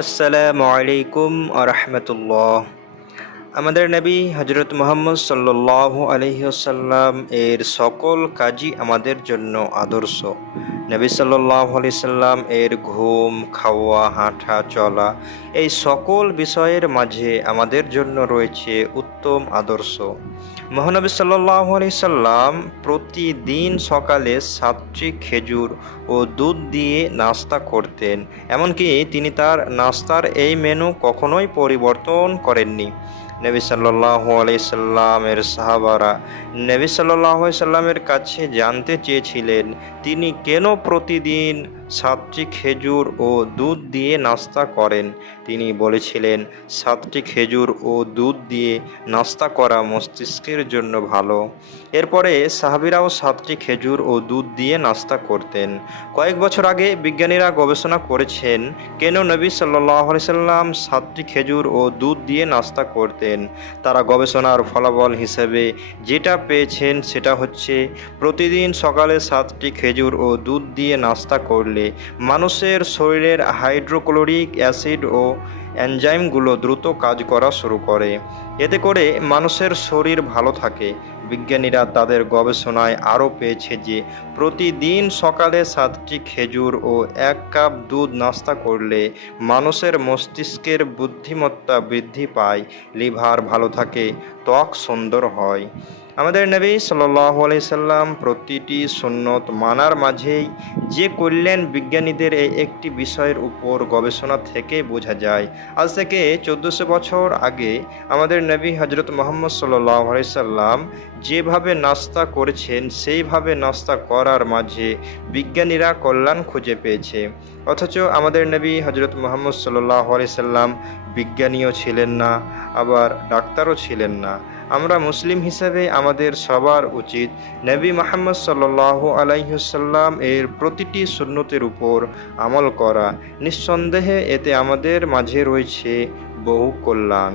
আসসালামু আলাইকুম আরহামতুল্লাহ। আমাদের নবী হজরত মুহাম্মদ সাল্লাল্লাহু আলাইহি ওয়াসাল্লাম এর সকল কাজই আমাদের জন্য আদর্শ। নবী সাল্লাল্লাহু আলাইহি সাল্লাম এর ঘুম, খাওয়া, হাঁটা, চলা এই সকল বিষয়ের মাঝে আমাদের জন্য রয়েছে উত্তম আদর্শ। মহানবী সাল্লাল্লাহু আলাইহি সাল্লাম প্রতিদিন সকালে 7টি খেজুর ও দুধ দিয়ে নাস্তা করতেন। এমনকি তিনি তার নাস্তার এই মেনু কখনোই পরিবর্তন করেননি। নবী সাল্লাল্লাহু আলাইহি সাল্লামের সাহাবারা নবী সাল্লাল্লাহু আলাইহি সাল্লামের কাছে জানতে চেয়েছিলেন তিনি কেন প্রতিদিন 7টি খেজুর ও দুধ দিয়ে নাস্তা করেন। তিনি বলেছিলেন 7টি খেজুর ও দুধ দিয়ে নাস্তা করা মস্তিষ্কের জন্য ভালো। এরপরে সাহাবীরাও 7টি খেজুর ও দুধ দিয়ে নাস্তা করতেন। কয়েক বছর আগে বিজ্ঞানীরা গবেষণা করেছেন কেন নবী সাল্লাল্লাহু আলাইহি সাল্লাম 7টি খেজুর ও দুধ দিয়ে নাস্তা করতেন। তারা গবেষণার ফলাফল হিসেবে যেটা পেয়েছেন সেটা হচ্ছে প্রতিদিন সকালে 7টি খেজুর ও দুধ দিয়ে নাস্তা করলে মানুষের শরীরের হাইড্রোক্লোরিক অ্যাসিড ও এনজাইমগুলো দ্রুত কাজ করা শুরু করে। এতে করে মানুষের শরীর ভালো থাকে। বিজ্ঞানীরা তাদের গবেষণায় আরও পেয়েছে যে প্রতিদিন সকালে 7টি খেজুর ও 1 কাপ দুধ নাস্তা করলে মানুষের মস্তিষ্কের বুদ্ধিমত্তা বৃদ্ধি পায়, লিভার ভালো থাকে, ত্বক সুন্দর হয়। আমাদের নবী সাল্লাল্লাহু আলাইহি সাল্লাম প্রতিটি সুন্নত মানার মাঝেই যে কল্যাণ বিজ্ঞানীদের এই একটি বিষয়ের উপর গবেষণা থেকে বোঝা যায়। আজ থেকে 1400 বছর আগে আমাদের নবী হজরত মুহাম্মদ সাল্লাল্লাহু আলাইহি সাল্লাম যেভাবে নাস্তা করেছেন সেইভাবে নাস্তা করার মাঝে বিজ্ঞানীরা কল্যাণ খুঁজে পেয়েছে। অথচ আমাদের নবী হজরত মুহাম্মদ সাল্লাল্লাহু আলাইহি সাল্লাম বিজ্ঞানীও ছিলেন না, আবার ডাক্তারও ছিলেন না। আমরা মুসলিম হিসেবে আমাদের সবার উচিত নবী মুহাম্মদ সাল্লাল্লাহু আলাইহি ওয়াসাল্লাম এর প্রতিটি সুন্নতের উপর আমল করা। নিঃসন্দেহে এতে আমাদের মাঝে রয়েছে বহু কল্যাণ।